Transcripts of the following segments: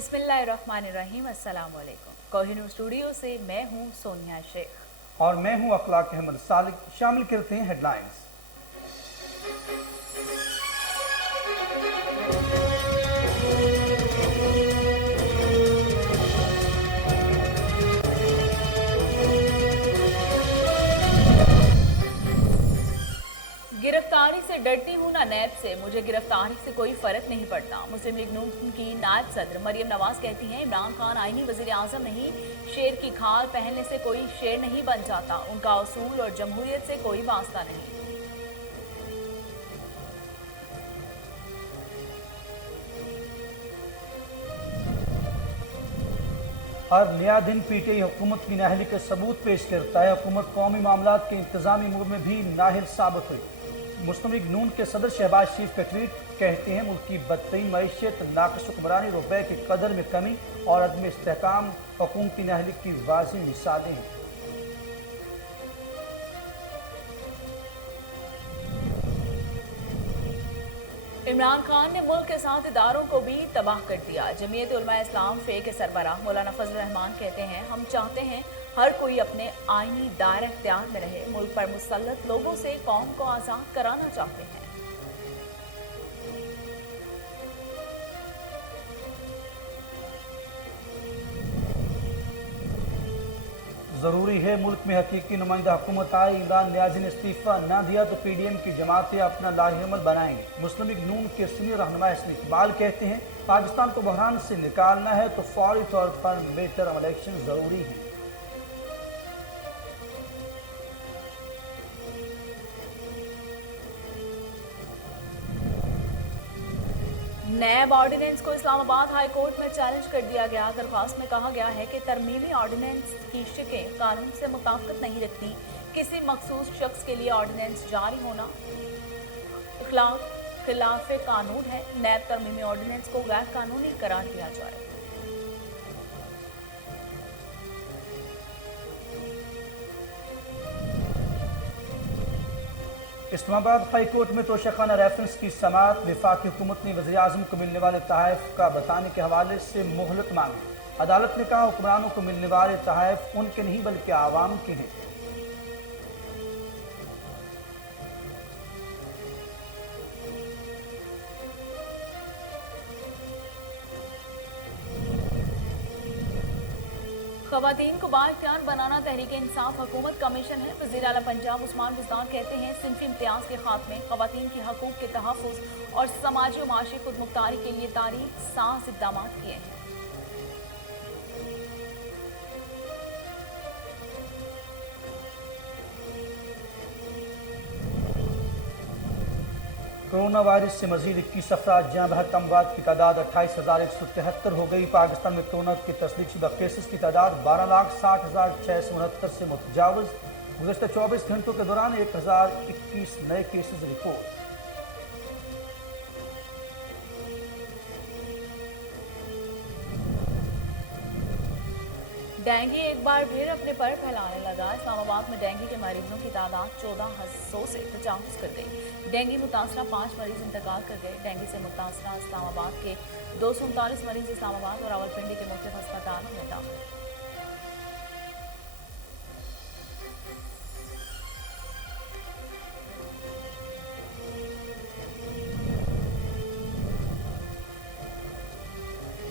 बिस्मिल्लाहिर्रहमानिर्रहीम। अस्सलाम वालेकुम। कोहिनूर स्टूडियो से मैं हूं सोनिया शेख और मैं हूं अखलाक अहमद सालिक। शामिल करते हैं हेडलाइंस। गिरफ्तारी से डरती हूं ना नैब से, मुझे गिरफ्तारी से कोई फर्क नहीं पड़ता। मुस्लिम लीग नून की नायब सदर मरियम नवाज कहती हैं, इमरान खान आईनी वजीर आजम नहीं, शेर की खाल पहनने से कोई शेर नहीं बन जाता। उनका उसूल और जमहूरियत से कोई वास्ता नहीं। हर नया दिन पीटीआई हुकूमत की नाअहली के सबूत पेश करता है। हुकूमत कौमी मामलात के इंतजामी अमूर में भी नाहिल साबित हुई। मुस्लिम लीग नून के सदर शहबाज शरीफ का ट्वीट, कहते हैं मुल्क की बदतरीन मईशत, नाकस हुक्मरानी, रुपए की कदर में कमी और अदम इस्तेहकाम हुकूमती नाअहली की वाज़ेह मिसालें हैं। इमरान खान ने मुल्क के साथ इदारों को भी तबाह कर दिया। जमीयत उलमा इस्लाम फे के सरबराह मौलाना फजल रहमान कहते हैं, हम चाहते हैं हर कोई अपने आईनी दायरा इख्तियार में रहे। मुल्क पर मुसल्लत लोगों से कौम को आज़ाद कराना चाहते हैं। ज़रूरी है मुल्क में हकीकी नुमाइंदा हुकूमत आए। इमरान न्याजी ने इस्तीफ़ा न दिया तो पीडीएम की जमातें अपना लाहेअमल बनाएंगे। मुस्लिम लीग नून के सीनियर रहनुमा हसन इकबाल कहते हैं, पाकिस्तान को बहरान से निकालना है तो फौरी तौर पर मिड टर्म इलेक्शन ज़रूरी है। नैब ऑर्डिनेंस को इस्लामाबाद हाई कोर्ट में चैलेंज कर दिया गया। दरख्वास्त में कहा गया है कि तरमीमी ऑर्डिनेंस की शिकें कानून से मुताबिकत नहीं रखती। किसी मखसूस शख्स के लिए ऑर्डिनेंस जारी होना खिलाफ कानून है। नैब तरमीमी ऑर्डिनेंस को गैर कानूनी करार दिया जाए। इस्लामाबाद हाई कोर्ट में तोशाखाना रेफरेंस की समाअत। वफाकी हुकूमत ने वज़ीर आज़म को मिलने वाले तहफ़ का बताने के हवाले से मोहलत मांगी। अदालत ने कहा, हुक्मरानों को मिलने वाले तहफ़ उनके नहीं बल्कि आवाम के हैं। ख़वातीन को बाइख्तियार बनाना तहरीक इंसाफ हुकूमत का मिशन है। वज़ीर आला पंजाब उस्मान बुज़दार कहते हैं, सिंफी इम्तियाज़ के खात्मे, ख़वातीन के हकूक़ के तहफ़्फ़ुज़ और समाजी और माशी खुदमुख्तारी के लिए तारीख साज़ इक़दाम किए हैं। कोरोना वायरस से मजीद 21 अफराद जहाँ बहक अमवात की तादाद 28,173 हो गई। पाकिस्तान में कोरोना के तस्दीकशुदा केसेस की तादाद 12,60,669 से मुतजावज़। गुज़श्ता 24 घंटों के दौरान 1021 नए केसेस रिपोर्ट। डेंगू एक बार फिर अपने पर फैलाने लगा। इस्लामाबाद में डेंगू के मरीजों की तादाद 1400 से तजावुज़ कर गई। डेंगू मुतासरा 5 मरीज इंतकाल कर गए। डेंगू से मुतासरा इस्लामाबाद के 239 मरीज इस्लामाबाद और रावलपिंडी के मुख्तलिफ अस्पतालों में दाखिल।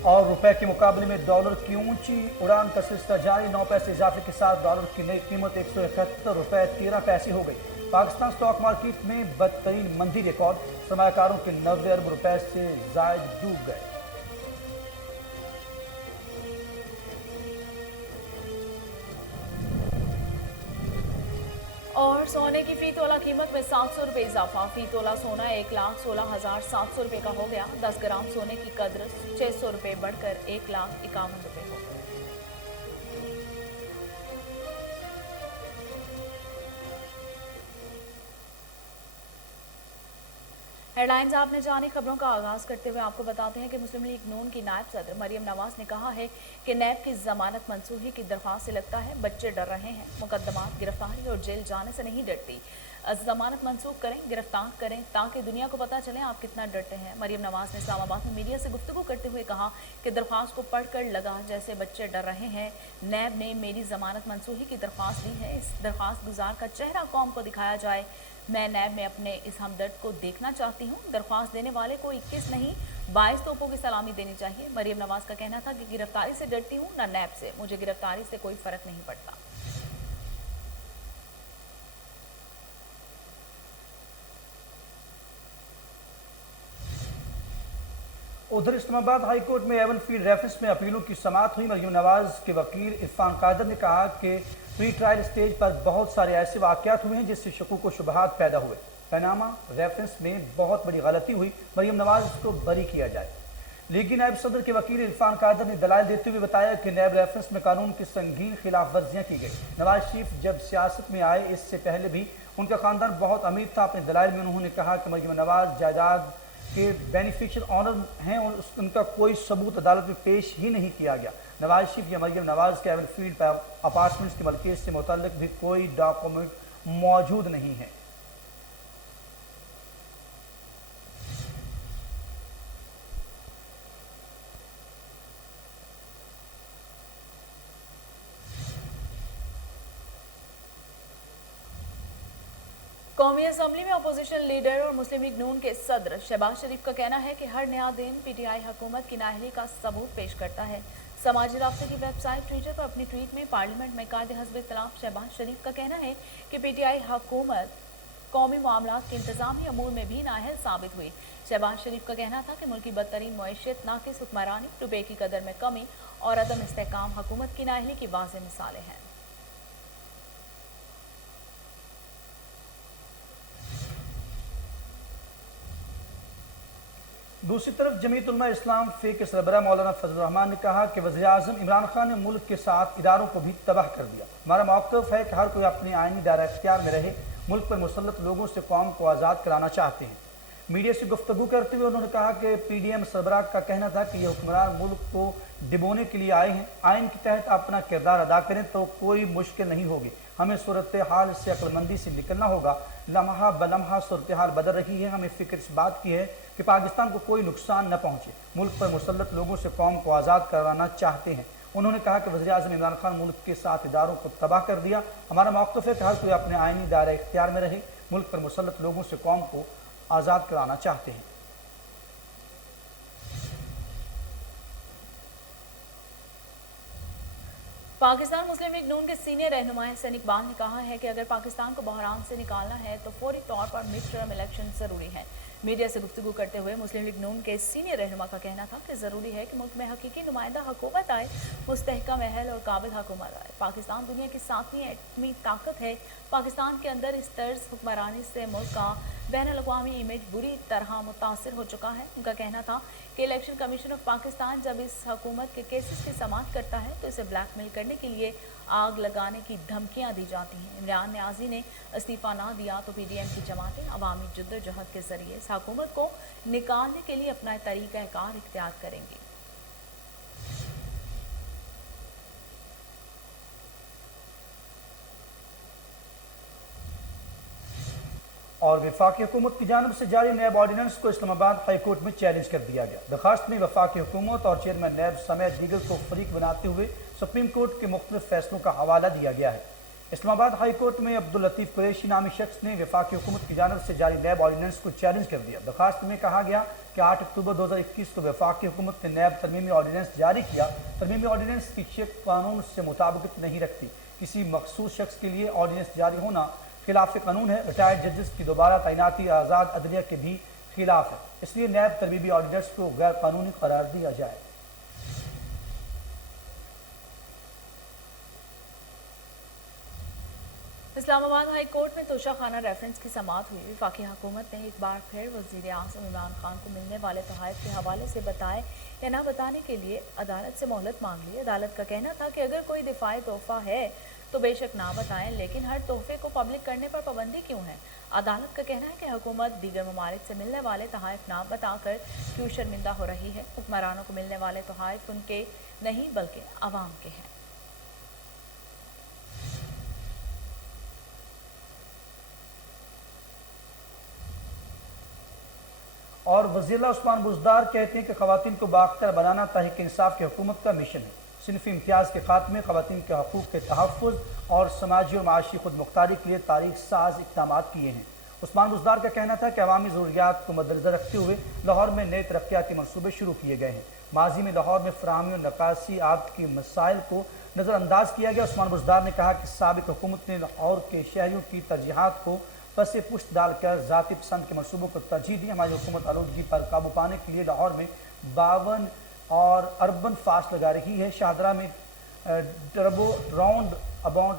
और रुपए के मुकाबले में डॉलर की ऊंची उड़ान का सिलसिला जारी। 9 पैसे इजाफे के साथ डॉलर की नई कीमत 171 रुपए 13 पैसे हो गई। पाकिस्तान स्टॉक मार्केट में बदतरीन मंदी रिकॉर्ड। सरमायाकारों के 90 अरब रुपए से जायद डूब गए। और सोने की फी तोला कीमत में 700 रुपये इजाफा। फी तोला सोना 1,16,700 रुपये का हो गया। 10 ग्राम सोने की कद्र 600 रुपये बढ़कर 1,51,000 रुपये हो गई। हेडलाइंस आपने जानी। खबरों का आगाज करते हुए आपको बताते हैं कि मुस्लिम लीग नून की नायब सदर मरियम नवाज ने कहा है कि नैब की जमानत मंसूखी की दरख्वास्त से लगता है बच्चे डर रहे हैं। मुकदमात, गिरफ्तारी और जेल जाने से नहीं डरती। जमानत मंसूख करें, गिरफ्तार करें, ताकि दुनिया को पता चले आप कितना डरते हैं। मरियम नवाज ने इस्लामाबाद में मीडिया से गुफ्तगू करते हुए कहा कि दरख्वास्त को पढ़कर लगा जैसे बच्चे डर रहे हैं। नैब ने मेरी जमानत मंसूखी की दरख्वास्त दी है। इस दरख्वास्त गुजार का चेहरा कौम को दिखाया जाए। मैं नैब में अपने इस हमदर्द को देखना चाहती हूँ। दरख्वास्त देने वाले को 21 नहीं 22 तोपों की सलामी देनी चाहिए। मरियम नवाज का कहना था कि गिरफ्तारी से डरती हूँ न नैब से, मुझे गिरफ्तारी से कोई फर्क नहीं पड़ता। उधर इस्लामाबाद हाई कोर्ट में एवन फील्ड रेफरेंस में अपीलों की समाअत हुई। मरियम नवाज के वकील इरफान कादर ने कहा कि प्री ट्रायल स्टेज पर बहुत सारे ऐसे वाक़यात हुए हैं जिससे शकूक व शुबहात पैदा हुए। पैनामा रेफरेंस में बहुत बड़ी गलती हुई, मरियम नवाज को बरी किया जाए। लीगी नायब सदर के वकील इरफान कादर ने दलाइल देते हुए बताया कि नैब रेफरेंस में कानून की संगीन खिलाफ वर्जियाँ की गई। नवाज शरीफ जब सियासत में आए इससे पहले भी उनका खानदान बहुत अमीर था। अपने दलाइल में उन्होंने कहा कि मरियम नवाज जायदाद के बेनिफिशियल ऑनर हैं और उनका कोई सबूत अदालत में पेश ही नहीं किया गया। नवाज शरीफ या मरियम नवाज के एवन फील्ड अपार्टमेंट्स की मलकियत से मुतल्लिक भी कोई डॉक्यूमेंट मौजूद नहीं है। कौमी असम्बली में अपोजिशन लीडर और मुस्लिम लीग नून के सदर शहबाज शरीफ का कहना है कि हर नया दिन पीटीआई हुकूमत की नाअहली का सबूत पेश करता है। समाजी राब्ते की वेबसाइट ट्विटर पर अपनी ट्वीट में पार्लियामेंट में कायदे हस्ब इख्तिलाफ शहबाज शरीफ का कहना है कि पीटीआई हुकूमत कौमी मामलात के इंतजामी अमूर में भी नाअहल साबित हुई। शहबाज शरीफ का कहना था कि मुल्क की बदतरीन मईशत, नाकिस हुक्मरानी, रुपये की कदर में कमी और अदम इस्तेहकाम हुकूमत की नाअहली की वाज़ेह मिसालें हैं। दूसरी तरफ जमीयत उलमा इस्लाम फे के सरबराह मौलाना फजल रहमान ने कहा कि वज़ीर आज़म इमरान खान ने मुल्क के साथ इदारों को भी तबाह कर दिया। हमारा मौक़िफ़ है कि हर कोई अपनी आइनी दायरा इख्तियार में रहे। मुल्क पर मुसल्लत लोगों से कौम को आज़ाद कराना चाहते हैं। मीडिया से गुफ्तगू करते हुए उन्होंने कहा कि PDM सरबराह का कहना था कि ये हुक्मरान मुल्क को डिबोने के लिए आए हैं। आइन के तहत अपना किरदार अदा करें तो कोई मुश्किल नहीं होगी। हमें सूरत हाल से अक्लमंदी से निकलना होगा। लम्हा बलम्हा सूरत हाल बदल रही है। हमें फ़िक्र इस बात की है कि पाकिस्तान को कोई नुकसान न पहुँचे। मुल्क पर मुसल्लत लोगों से कौम को आज़ाद कराना चाहते हैं। उन्होंने कहा कि वज़ीर आज़म इमरान खान मुल्क के साथ इदारों को तबाह कर दिया। हमारा मौक़िफ़ है कि हर कोई अपने आइनी दायरा इख्तियार में रहे। मुल्क पर मुसल्लत लोगों से कौम को आज़ाद कराना चाहते हैं। पाकिस्तान मुस्लिम लीग नून के सीनियर रहनुमा हसन इकबाल ने कहा है कि अगर पाकिस्तान को बहरान से निकालना है तो फौरी तौर पर मिड टर्म इलेक्शन ज़रूरी है। मीडिया से गुफ्तगू करते हुए मुस्लिम लीग नून के सीनियर रहनुमा का कहना था कि ज़रूरी है कि मुल्क में हकीकी नुमाइंदा हुकूमत आए, मुस्तहकम अहल और काबिल हुकूमत आए। पाकिस्तान दुनिया की 7वीं एटमी ताकत है। पाकिस्तान के अंदर इस तर्ज हुक्मरानी से मुल्क का बैनुल-अक़वामी इमेज बुरी तरह मुतासिर हो चुका है। उनका कहना था कि इलेक्शन कमीशन ऑफ पाकिस्तान जब इस हुकूमत के केसेस की समाअत करता है तो इसे ब्लैकमेल करने के लिए आग लगाने की धमकियां दी जाती हैं। इमरान न्याजी ने इस्तीफ़ा ना दिया तो PDM की जमातें अवामी जद्दोजहद के जरिए इस हुकूमत को निकालने के लिए अपना तरीक़ाकार इख्तियार करेंगी। और वफाकी हुकूमत की जानब से जारी नैब ऑर्डिनेंस को इस्लामाबाद हाई कोर्ट में चैलेंज कर दिया गया। दरखास्त में वफाकी हुकूमत और चेयरमैन नैब समेत दीगर को फरीक बनाते हुए सुप्रीम कोर्ट के मुख्तलिफ फैसलों का हवाला दिया गया है। इस्लामाबाद हाई कोर्ट में अब्दुल लतीफ़ कुरैशी नामी शख्स ने वफाकी हुकूमत की जानब से जारी नैब ऑर्डिनेंस को चैलेंज कर दिया। दरखास्त में कहा गया कि 8 अक्टूबर 2021 को वफाकी हुकूमत ने नैब तरमीमी ऑर्डिनेंस जारी किया। तरमीमी ऑर्डिनेंस की शेख कानून से मुताबिकत नहीं रखती। किसी मखसूस शख्स के लिए ऑर्डिनेंस जारी होना खिलाफ कानून है। रिटायर्ड जजेस की दोबारा तैनाती आज़ाद अदलिया के भी खिलाफ है। इसलिए नैब तरमीमी ऑर्डिनेंस को गैर कानूनी करार दिया जाए। इस्लामाबाद हाई कोर्ट में तोशाखाना रेफरेंस की समाअत हुई। वफाकी हुकूमत ने एक बार फिर वज़ीर आज़म इमरान खान को मिलने वाले तोहफ़े के हवाले से बताए या ना बताने के लिए अदालत से मोहलत मांग ली। अदालत का कहना था कि अगर कोई दिफाई तोहफ़ा है तो बेशक ना बताएं, लेकिन हर तोहफे को पब्लिक करने पर पाबंदी क्यों है। अदालत का कहना है कि हुकूमत दीगर ममालिक से मिलने वाले तोहफ़े ना बताकर क्यों शर्मिंदा हो रही है। हुक्मरानों को मिलने वाले तोहफ़े उनके नहीं बल्कि आवाम के हैं। और वज़ीर उस्मान बुज़दार कहते हैं कि ख़वातीन को बाअख्तियार बनाना तहरीक इंसाफ की हुकूमत का मिशन है। सिनफी इम्तियाज़ के खात्मे, ख़वातीन के हकूक़ के तहफ़्फ़ुज़ और समाजी और माशी खुद मुख्तारी के लिए तारीख साज इक़दाम किए हैं। उस्मान बुज़दार का कहना था कि अवामी ज़रूरियात को मद्देनज़र रखते हुए लाहौर में नए तरक्याती मनसूबे शुरू किए गए हैं। माजी में लाहौर में फ़राहमी और नकासी आबद के मसाइल को नज़रअंदाज किया गया। उस्मान बुज़दार ने कहा कि साबिक़ हुकूमत ने लाहौर के शहरियों की तरजीहात को पसे पुष्ट डालकर ज़ाती पसंद के मनसूबों को तरजीह दी। हमारी हुकूमत आलूदगी पर काबू पाने के लिए लाहौर में 52 और अर्बन फास्ट लगा रही है। शाहदरा में टर्बो राउंड अबाउट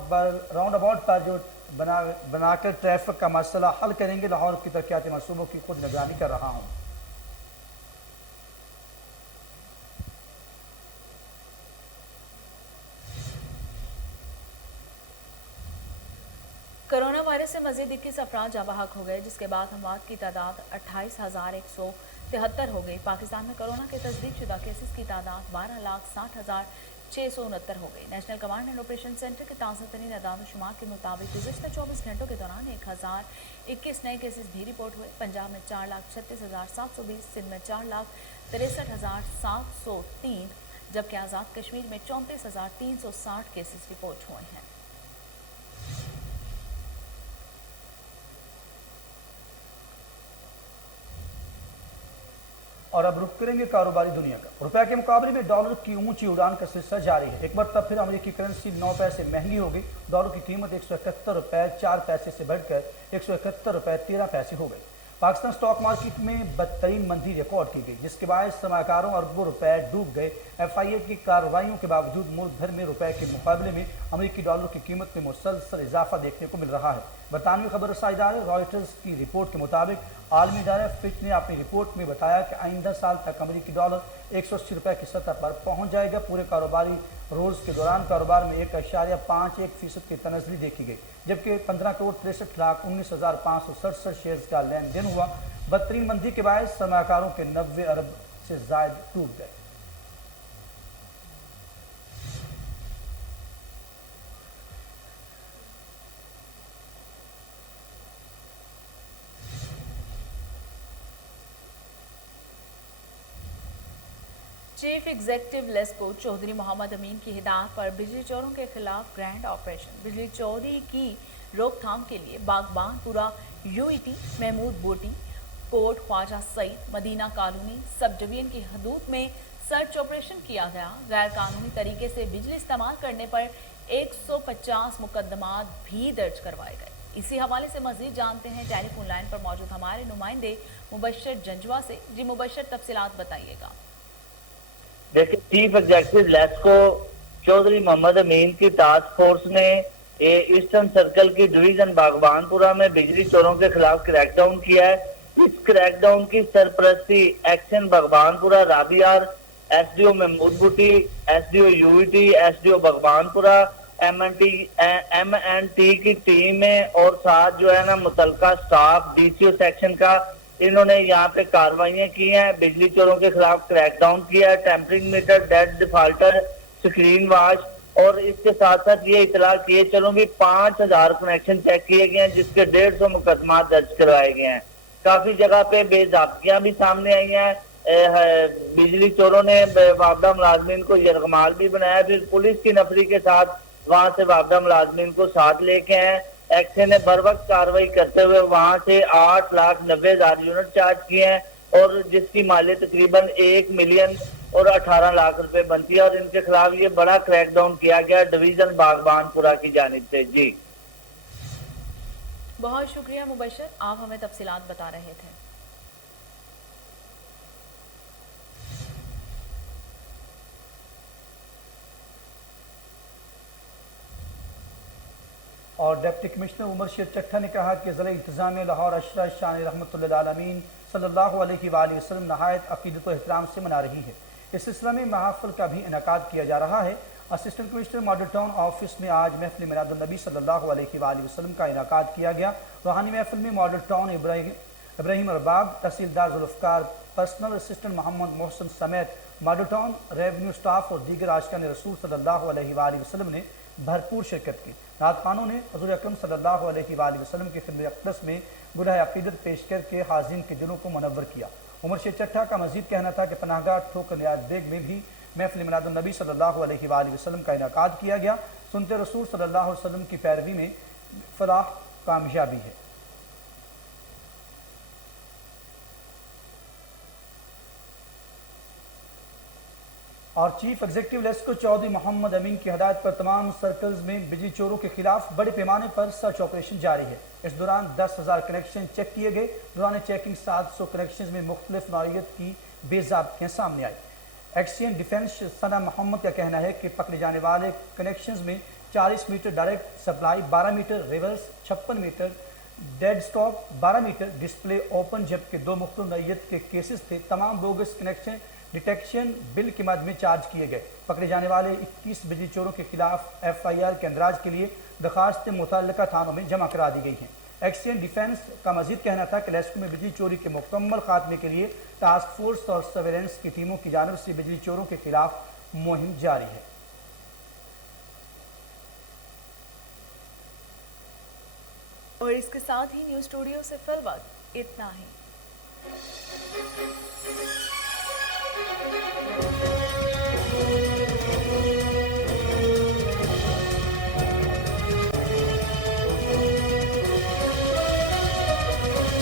पर जो बनाकर ट्रैफिक का मसला हल करेंगे। लाहौर की तरक्याती मनसूबों की खुद निगरानी कर रहा हूँ। कोरोना वायरस से मजीद 21 अफराद जाँ बहक हो गए, जिसके बाद अमवात की तादाद 28,173 हो गई। पाकिस्तान में कोरोना के तस्दीकशुदा केसेस की तादाद 12,60,669 हो गई। National command and operation centre के ताज़ा तरीन अदाद-ओ-शुमार के मुताबिक गुज़िश्ता 24 घंटों के दौरान 1021 नए केसेस भी रिपोर्ट हुए। पंजाब में 4,36,720, सिंध में 4,63,703, जबकि आज़ाद कश्मीर में 34,360 केसेस रिपोर्ट हुए हैं। और अब रुख करेंगे कारोबारी दुनिया का। रुपए के मुकाबले में डॉलर की ऊंची उड़ान का सिलसिला जारी है। एक बार तब फिर अमेरिकी करेंसी 9 पैसे महंगी हो गई। डॉलर की कीमत 171 रुपये 4 पैसे से बढ़कर 171 रुपये 13 पैसे हो गई। पाकिस्तान स्टॉक मार्केट में बदतरीन मंदी रिकॉर्ड की गई, जिसके बाद सरमाकारों अरबों रुपए डूब गए। FIA की कार्रवाइयों के बावजूद मुल्क भर में रुपए के मुकाबले में अमेरिकी डॉलर की कीमत में मुसलसल इजाफा देखने को मिल रहा है। बरतानवी खबर रसाई इदारे रॉयटर्स की रिपोर्ट के मुताबिक आलमी इदारा फिच ने अपनी रिपोर्ट में बताया कि आइंदा साल तक अमेरिकी डॉलर 180 रुपये की सतह पर पहुंच जाएगा। पूरे कारोबारी रोज़ के दौरान कारोबार में 1.51% की तनज़ली देखी गई, जबकि 15,63,19,567 शेयर्स का लेन देन हुआ। बदतरीन मंदी के बायस सरमाकारों के 90 अरब से ज़ायद डूब गए। चीफ एग्जीक्यूटिव लेस्को चौधरी मोहम्मद अमीन की हिदायत पर बिजली चोरों के खिलाफ ग्रैंड ऑपरेशन। बिजली चोरी की रोकथाम के लिए Baghbanpura UET, Mahmood Booti, Kot Khawaja Saeed, Madina colony sub division की हदूद में सर्च ऑपरेशन किया गया। गैर कानूनी तरीके से बिजली इस्तेमाल करने पर 150 मुकदमात भी दर्ज करवाए गए। इसी हवाले से मजीद जानते हैं टेलीफोन लाइन पर मौजूद हमारे नुमाइंदे मुबशर जंजवा से। जी मुबशर, तफसीलात बताइएगा। देखिए, चीफ एग्जीक्यूटिव लेस्को चौधरी मोहम्मद अमीन की टास्क फोर्स ने ईस्टर्न सर्कल की डिवीजन बागबानपुरा में बिजली चोरों के खिलाफ क्रैकडाउन किया है। इस क्रैकडाउन की सरपरस्ती एक्शन बागबानपुरा राबियार, SDO महमूद बुटी, SDO UET, SDO Baghbanpura, MNT की टीम है और साथ जो है ना मुतलका स्टाफ DCO सेक्शन का, इन्होंने यहाँ पे कार्रवाइयाँ की हैं। बिजली चोरों के खिलाफ क्रैकडाउन किया है। Tampering meter, dead defaulter, screen wash और इसके साथ साथ ये इतला किए चलो भी 5000 कनेक्शन चेक किए गए हैं, जिसके 150 मुकदमा दर्ज करवाए गए हैं। काफी जगह पे बेज़ाब्तियां भी सामने आई हैं। बिजली चोरों ने वापदा मुलाजमीन को यरगमाल भी बनाया, फिर पुलिस की नफरी के साथ वहां से वापदा मुलाजमीन को साथ लेके आए। एक्शन ने बर वक्त कार्रवाई करते हुए वहां से 8,90,000 यूनिट चार्ज किए हैं और जिसकी मालियत तकरीबन 1 मिलियन और 18 लाख रुपए बनती है और इनके खिलाफ ये बड़ा क्रैकडाउन किया गया डिवीजन बागबानपुरा की जानिब से। जी बहुत शुक्रिया मुबशर, आप हमें तफसीलात बता रहे थे। और डिप्टी कमिश्नर उमर शेर चट्ठा ने कहा कि ज़िला इंतज़ामिया लाहौर अशरा शान रहमतुल्लिल आलमीन सल्लल्लाहु अलैहि वसल्लम नहायत अक़ीदत व एहतराम से मना रही है। इस सिलसिले में महफ़िल का भी इनेकाद किया जा रहा है। Assistant commissioner model town office में आज महफिल मिलादुन्नबी सल्लल्लाहु अलैहि वसल्लम का इनेकाद किया गया। रूहानी महफिल में मॉडल टाउन इब्राहिम अरबाब, तहसीलदार जुल्फ़कार, पर्सनल असिस्टेंट मोहम्मद मोहसिन समेत मॉडल टाउन रेवेन्यू स्टाफ और दीगर आशिकान रसूल सल्लल्लाहु अलैहि वसल्लम ने भरपूर शिरकत की। रात खानों ने हुज़ूर अकरम सल्लल्लाहु अलैहि वसल्लम की खिदमत अक़दस में गुनाह अक़ीदत पेश करके हाज़िरीन के दिलों को मुनव्वर किया। उमर शेख चट्ठा का मजीद कहना था कि पनाहगाह ठोकर नियाज बेग में भी महफिल मिलादुन्नबी सल्लल्लाहु अलैहि वसल्लम का इनेकाद किया गया। सुनते रसूल सल्लल्लाहु अलैहि वसल्लम की पैरवी में फलाह कामयाबी है। और चीफ एग्जीक्यूटिव लेस्को चौधरी मोहम्मद अमीन की हदायत पर तमाम सर्कल्स में बिजली चोरों के खिलाफ बड़े पैमाने पर सर्च ऑपरेशन जारी है। इस दौरान 10,000 कनेक्शन चेक किए गए। दौरान चेकिंग 700 कनेक्शन में मुख्तलिफ नौइयत की बेज़ाब्तियाँ सामने आई। एक्सचेंज डिफेंस सना मोहम्मद का कहना है कि पकड़े जाने वाले कनेक्शन में 40 meter direct supply, 12 meter reverse, 56 meter dead stock, 12 meter display open, जबकि 2 मुख्तलिफ नौइयत के केसेस थे। तमाम बोगस कनेक्शन डिटेक्शन बिल की मद में चार्ज किए गए। पकड़े जाने वाले 21 बिजली चोरों के खिलाफ FIR के अंदराज के लिए दरखास्तें मुतल्लिका थानों में जमा करा दी गई हैं। एक्सचेंज डिफेंस का मजीद कहना था कि लेस्को में बिजली चोरी के मुकम्मल खात्मे के लिए टास्क फोर्स और सर्वेलेंस की टीमों की जानिब से बिजली चोरों के खिलाफ मुहिम जारी है। और इसके साथ ही न्यूज़ स्टूडियो से फिलहाल इतना ही।